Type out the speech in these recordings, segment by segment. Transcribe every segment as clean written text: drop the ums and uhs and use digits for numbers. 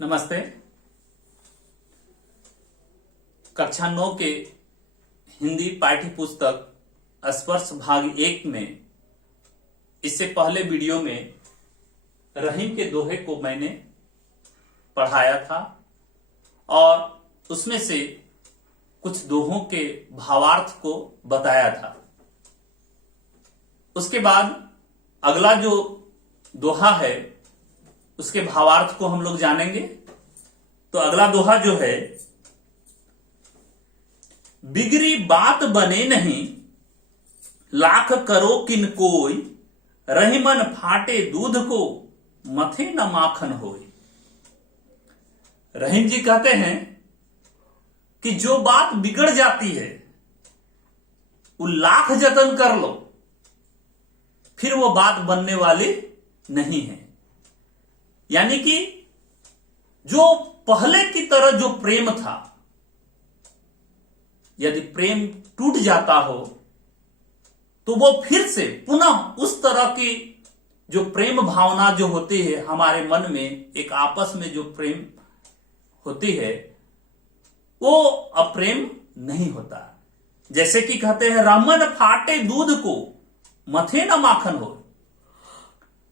नमस्ते। कक्षा 9 के हिंदी पाठ्य पुस्तक स्पर्श भाग 1 में इससे पहले वीडियो में रहीम के दोहे को मैंने पढ़ाया था और उसमें से कुछ दोहों के भावार्थ को बताया था। उसके बाद अगला जो दोहा है उसके भावार्थ को हम लोग जानेंगे। तो अगला दोहा जो है, बिगड़ी बात बने नहीं, लाख करो किन कोई, रहीमन फाटे दूध को, मथे न माखन होई। रहीम जी कहते हैं कि जो बात बिगड़ जाती है वो लाख जतन कर लो फिर वो बात बनने वाली नहीं है। यानी कि जो पहले की तरह जो प्रेम था, यदि प्रेम टूट जाता हो तो वो फिर से पुनः उस तरह की जो प्रेम भावना जो होती है हमारे मन में, एक आपस में जो प्रेम होती है, वो अब प्रेम नहीं होता। जैसे कि कहते हैं, रमन फाटे दूध को, मथे न माखन हो।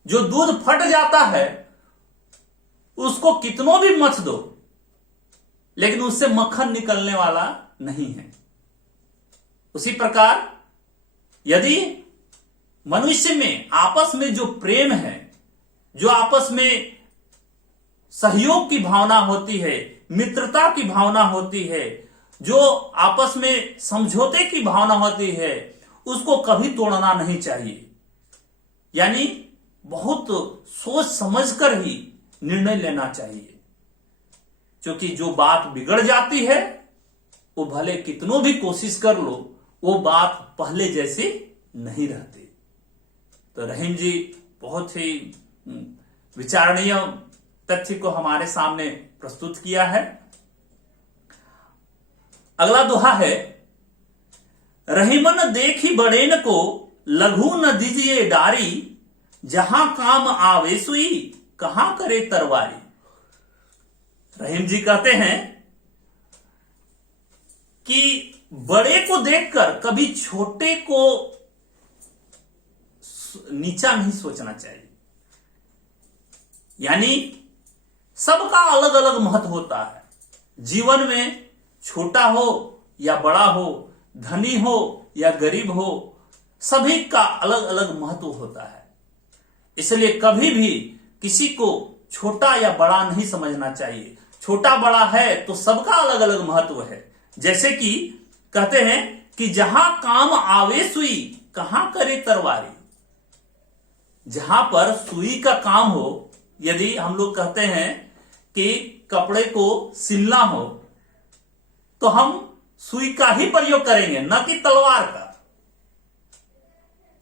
जो दूध फट जाता है उसको कितनों भी मथ दो लेकिन उससे मक्खन निकलने वाला नहीं है। उसी प्रकार यदि मनुष्य में आपस में जो प्रेम है, जो आपस में सहयोग की भावना होती है, मित्रता की भावना होती है, जो आपस में समझौते की भावना होती है, उसको कभी तोड़ना नहीं चाहिए। यानी बहुत सोच समझकर ही निर्णय लेना चाहिए, क्योंकि जो बात बिगड़ जाती है वो भले कितनों भी कोशिश कर लो, वो बात पहले जैसी नहीं रहती। तो रहीम जी बहुत ही विचारणीय तथ्य को हमारे सामने प्रस्तुत किया है। अगला दोहा है, रहीमन देखी बड़ेन को, लघु न दीजिए डारी, जहां काम आवे सुई, कहां करे तरवारी। रहीम जी कहते हैं कि बड़े को देखकर कभी छोटे को नीचा नहीं सोचना चाहिए। यानी सबका अलग अलग महत्व होता है जीवन में, छोटा हो या बड़ा हो, धनी हो या गरीब हो, सभी का अलग अलग महत्व होता है। इसलिए कभी भी किसी को छोटा या बड़ा नहीं समझना चाहिए। छोटा बड़ा है तो सबका अलग अलग महत्व है। जैसे कि कहते हैं कि जहां काम आवे सुई, कहां करे तरवारी। जहां पर सुई का काम हो, यदि हम लोग कहते हैं कि कपड़े को सिलना हो तो हम सुई का ही प्रयोग करेंगे, न कि तलवार का।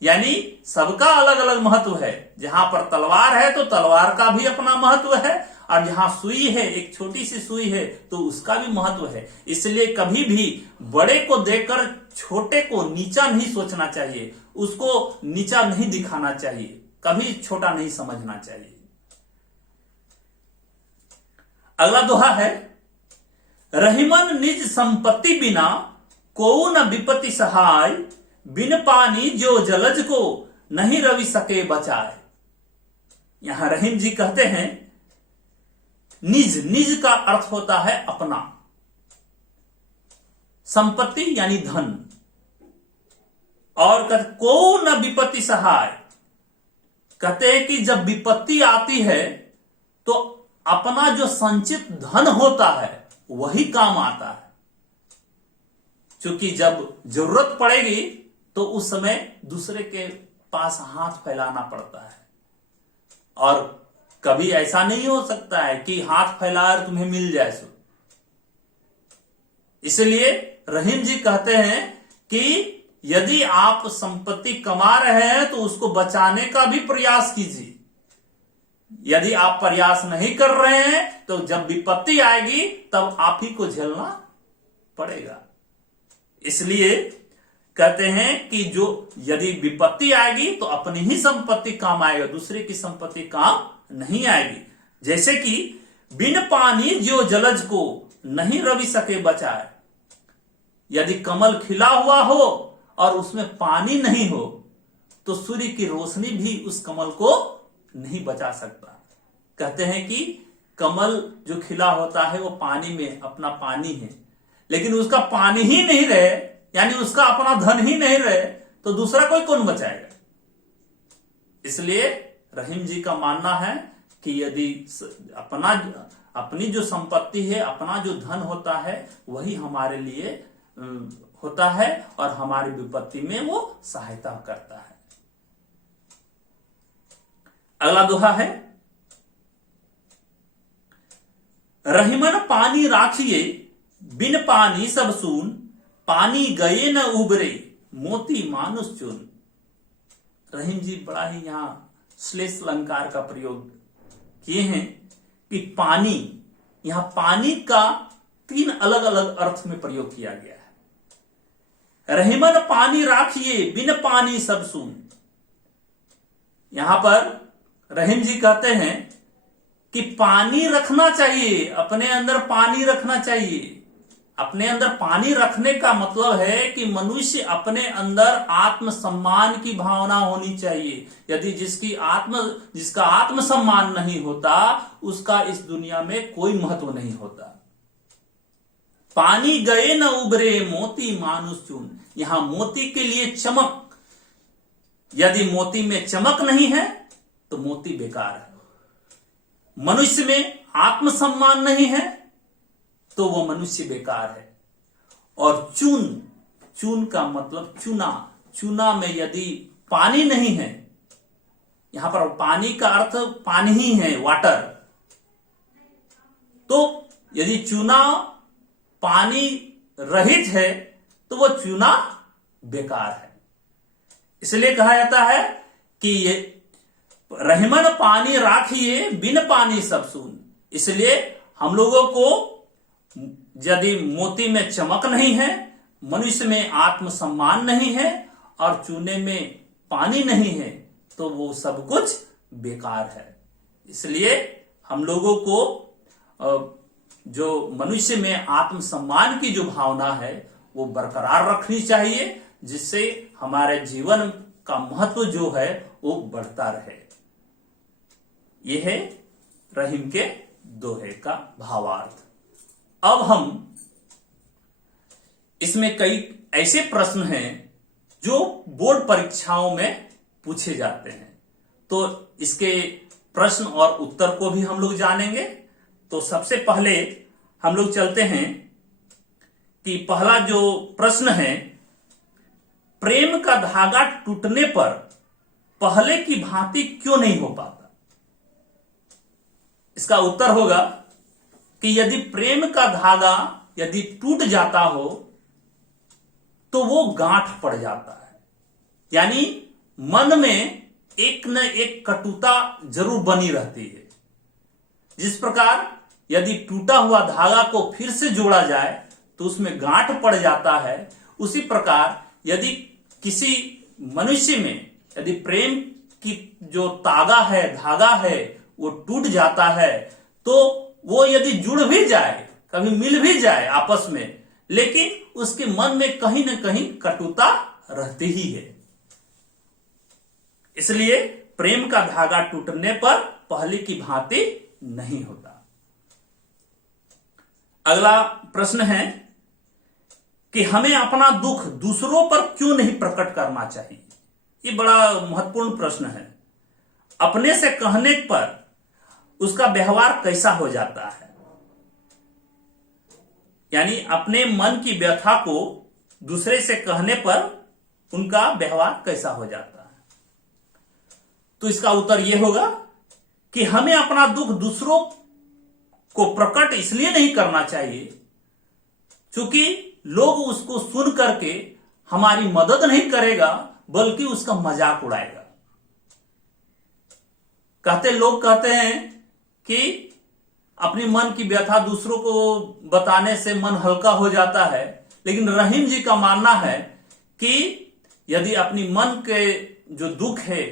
यानी सबका अलग अलग महत्व है। जहां पर तलवार है तो तलवार का भी अपना महत्व है, और जहां सुई है, एक छोटी सी सुई है, तो उसका भी महत्व है। इसलिए कभी भी बड़े को देखकर छोटे को नीचा नहीं सोचना चाहिए, उसको नीचा नहीं दिखाना चाहिए, कभी छोटा नहीं समझना चाहिए। अगला दोहा है, रहीमन निज संपत्ति बिना, को न विपत्ति सहाय, बिन पानी जो जलज को, नहीं रवि सके बचाए। यहां रहीम जी कहते हैं, निज, निज का अर्थ होता है अपना, संपत्ति यानी धन, और को न विपत्ति सहाय। कहते हैं कि जब विपत्ति आती है तो अपना जो संचित धन होता है वही काम आता है, क्योंकि जब जरूरत पड़ेगी तो उस समय दूसरे के पास हाथ फैलाना पड़ता है। और कभी ऐसा नहीं हो सकता है कि हाथ फैलाकर तुम्हें मिल जाए सो। इसलिए रहीम जी कहते हैं कि यदि आप संपत्ति कमा रहे हैं तो उसको बचाने का भी प्रयास कीजिए। यदि आप प्रयास नहीं कर रहे हैं तो जब विपत्ति आएगी तब आप ही को झेलना पड़ेगा। इसलिए कहते हैं कि जो यदि विपत्ति आएगी तो अपनी ही संपत्ति काम आएगा, दूसरे की संपत्ति काम नहीं आएगी। जैसे कि बिन पानी जो जलज को नहीं रवि सके बचाए। यदि कमल खिला हुआ हो और उसमें पानी नहीं हो तो सूर्य की रोशनी भी उस कमल को नहीं बचा सकता। कहते हैं कि कमल जो खिला होता है वो पानी में अपना पानी है, लेकिन उसका पानी ही नहीं रहे, यानी उसका अपना धन ही नहीं रहे, तो दूसरा कोई कौन बचाएगा। इसलिए रहीम जी का मानना है कि यदि अपनी जो संपत्ति है, अपना जो धन होता है, वही हमारे लिए होता है और हमारी विपत्ति में वो सहायता करता है। अगला दोहा है, रहीमन पानी राखिए बिन पानी सब सून। पानी गए न उबरे मोती मानुष चुन। रहीम जी बड़ा ही यहां श्लेष अलंकार का प्रयोग किए हैं कि पानी, यहां पानी का 3 अलग अलग अर्थ में प्रयोग किया गया है। रहीमन पानी राखिए बिन पानी सब सून। यहां पर रहीम जी कहते हैं कि पानी रखना चाहिए, अपने अंदर पानी रखना चाहिए। अपने अंदर पानी रखने का मतलब है कि मनुष्य अपने अंदर आत्मसम्मान की भावना होनी चाहिए। यदि जिसका आत्मसम्मान नहीं होता, उसका इस दुनिया में कोई महत्व नहीं होता। पानी गए न उबरे मोती मानुष चुन। यहां मोती के लिए चमक, यदि मोती में चमक नहीं है तो मोती बेकार है। मनुष्य में आत्मसम्मान नहीं है तो वो मनुष्य बेकार है। और चून का मतलब चूना में यदि पानी नहीं है, यहां पर पानी का अर्थ पानी ही है, वाटर, तो यदि चूना पानी रहित है तो वो चूना बेकार है। इसलिए कहा जाता है कि ये रहीमन पानी राखिए बिन पानी सब सून। इसलिए हम लोगों को यदि मोती में चमक नहीं है, मनुष्य में आत्मसम्मान नहीं है और चूने में पानी नहीं है, तो वो सब कुछ बेकार है। इसलिए हम लोगों को जो मनुष्य में आत्मसम्मान की जो भावना है वो बरकरार रखनी चाहिए, जिससे हमारे जीवन का महत्व जो है वो बढ़ता रहे। यह है रहीम के दोहे का भावार्थ। अब हम इसमें कई ऐसे प्रश्न हैं जो बोर्ड परीक्षाओं में पूछे जाते हैं, तो इसके प्रश्न और उत्तर को भी हम लोग जानेंगे। तो सबसे पहले हम लोग चलते हैं कि पहला जो प्रश्न है, प्रेम का धागा टूटने पर पहले की भांति क्यों नहीं हो पाता। इसका उत्तर होगा कि यदि प्रेम का धागा यदि टूट जाता हो तो वो गांठ पड़ जाता है, यानी मन में एक न एक कटुता जरूर बनी रहती है। जिस प्रकार यदि टूटा हुआ धागा को फिर से जोड़ा जाए तो उसमें गांठ पड़ जाता है, उसी प्रकार यदि किसी मनुष्य में यदि प्रेम की जो तागा है, धागा है, वो टूट जाता है, तो वो यदि जुड़ भी जाए, कभी मिल भी जाए आपस में, लेकिन उसके मन में कहीं ना कहीं कटुता रहती ही है। इसलिए प्रेम का धागा टूटने पर पहले की भांति नहीं होता। अगला प्रश्न है कि हमें अपना दुख दूसरों पर क्यों नहीं प्रकट करना चाहिए। ये बड़ा महत्वपूर्ण प्रश्न है। अपने से कहने पर उसका व्यवहार कैसा हो जाता है, यानी अपने मन की व्यथा को दूसरे से कहने पर उनका व्यवहार कैसा हो जाता है। तो इसका उत्तर यह होगा कि हमें अपना दुख दूसरों को प्रकट इसलिए नहीं करना चाहिए क्योंकि लोग उसको सुन करके हमारी मदद नहीं करेगा, बल्कि उसका मजाक उड़ाएगा। लोग कहते हैं कि अपनी मन की व्यथा दूसरों को बताने से मन हल्का हो जाता है, लेकिन रहीम जी का मानना है कि यदि अपनी मन के जो दुख है,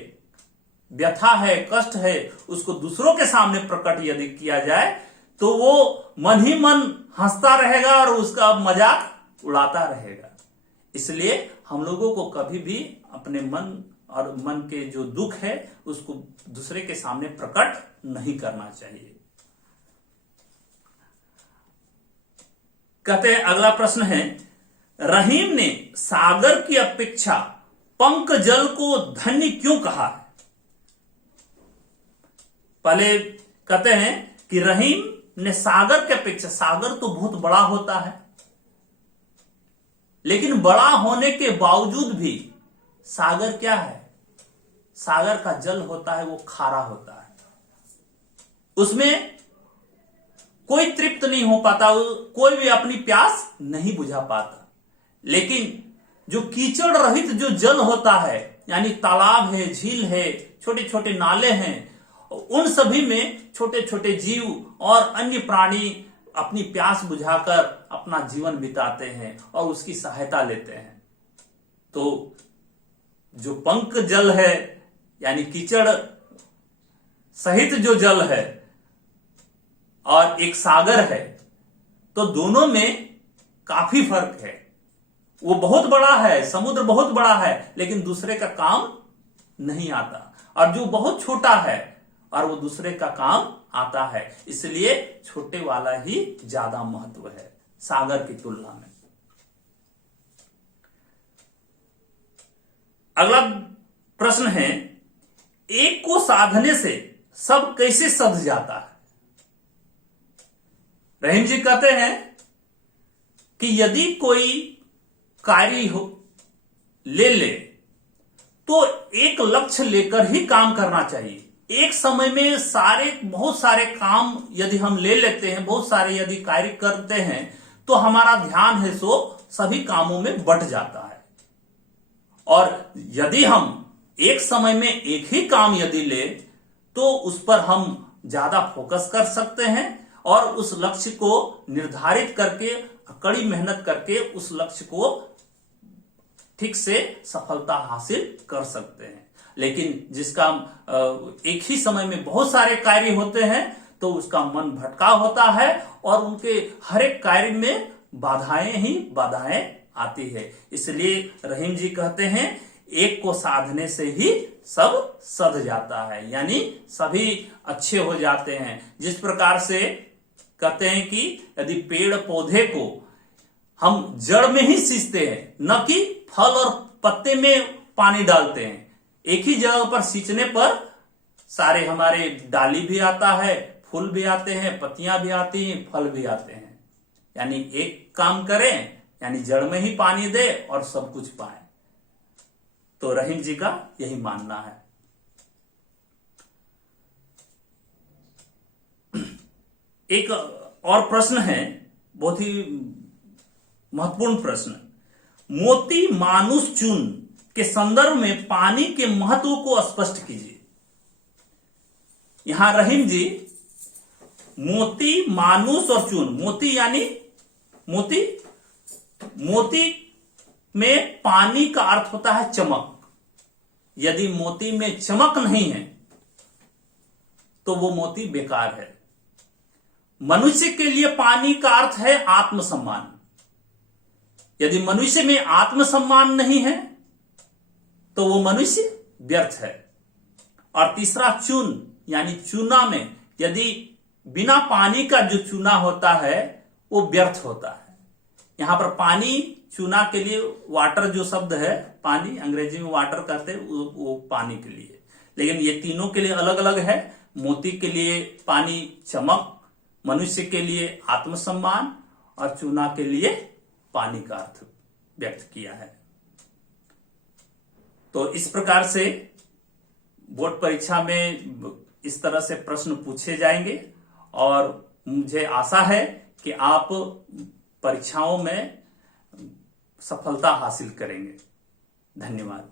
व्यथा है, कष्ट है, उसको दूसरों के सामने प्रकट यदि किया जाए तो वो मन ही मन हंसता रहेगा और उसका मजाक उड़ाता रहेगा। इसलिए हम लोगों को कभी भी अपने मन और मन के जो दुख है उसको दूसरे के सामने प्रकट नहीं करना चाहिए। कहते हैं, अगला प्रश्न है, रहीम ने सागर की अपेक्षा पंक जल को धन्य क्यों कहा है? पहले कहते हैं कि रहीम ने सागर की अपेक्षा, सागर तो बहुत बड़ा होता है, लेकिन बड़ा होने के बावजूद भी सागर क्या है? सागर का जल होता है वो खारा होता है, उसमें कोई तृप्त नहीं हो पाता, कोई भी अपनी प्यास नहीं बुझा पाता। लेकिन जो कीचड़ रहित जो जल होता है, यानी तालाब है, झील है, छोटे छोटे नाले हैं, उन सभी में छोटे छोटे जीव और अन्य प्राणी अपनी प्यास बुझाकर अपना जीवन बिताते हैं और उसकी सहायता लेते हैं। तो जो पंक जल है यानी कीचड़ सहित जो जल है और एक सागर है, तो दोनों में काफी फर्क है। वो बहुत बड़ा है, समुद्र बहुत बड़ा है, लेकिन दूसरे का काम नहीं आता, और जो बहुत छोटा है और वो दूसरे का काम आता है, इसलिए छोटे वाला ही ज्यादा महत्व है सागर की तुलना में। अगला प्रश्न है, एक को साधने से सब कैसे सध जाता है? रहीम जी कहते हैं कि यदि कोई कार्य ले तो एक लक्ष्य लेकर ही काम करना चाहिए। एक समय में बहुत सारे काम यदि हम ले लेते हैं, बहुत सारे यदि कार्य करते हैं, तो हमारा ध्यान है सो सभी कामों में बट जाता है। और यदि हम एक समय में एक ही काम यदि ले तो उस पर हम ज्यादा फोकस कर सकते हैं और उस लक्ष्य को निर्धारित करके कड़ी मेहनत करके उस लक्ष्य को ठीक से सफलता हासिल कर सकते हैं। लेकिन जिसका एक ही समय में बहुत सारे कार्य होते हैं तो उसका मन भटका होता है और उनके हर एक कार्य में बाधाएं ही बाधाएं आती है। इसलिए रहीम जी कहते हैं, एक को साधने से ही सब सध जाता है, यानी सभी अच्छे हो जाते हैं। जिस प्रकार से कहते हैं कि यदि पेड़ पौधे को हम जड़ में ही सींचते हैं, न कि फल और पत्ते में पानी डालते हैं, एक ही जगह पर सींचने पर सारे हमारे डाली भी आता है, फूल भी आते हैं, पत्तियां भी आती हैं, फल भी आते हैं। यानी एक काम करें, यानी जड़ में ही पानी दे और सब कुछ पाए। तो रहीम जी का यही मानना है। एक और प्रश्न है, बहुत ही महत्वपूर्ण प्रश्न। मोती मानुष चून के संदर्भ में पानी के महत्व को स्पष्ट कीजिए। यहां रहीम जी मोती, मानुष और चून, मोती यानी मोती में पानी का अर्थ होता है चमक। यदि मोती में चमक नहीं है तो वो मोती बेकार है। मनुष्य के लिए पानी का अर्थ है आत्मसम्मान। यदि मनुष्य में आत्मसम्मान नहीं है तो वो मनुष्य व्यर्थ है। और तीसरा चून यानी चूना में यदि बिना पानी का जो चूना होता है वो व्यर्थ होता है। यहां पर पानी, चूना के लिए वाटर जो शब्द है, पानी अंग्रेजी में वाटर कहते हैं, वो पानी के लिए। लेकिन ये तीनों के लिए अलग अलग है। मोती के लिए पानी चमक, मनुष्य के लिए आत्मसम्मान और चूना के लिए पानी का अर्थ व्यक्त किया है। तो इस प्रकार से बोर्ड परीक्षा में इस तरह से प्रश्न पूछे जाएंगे और मुझे आशा है कि आप परीक्षाओं में सफलता हासिल करेंगे। धन्यवाद।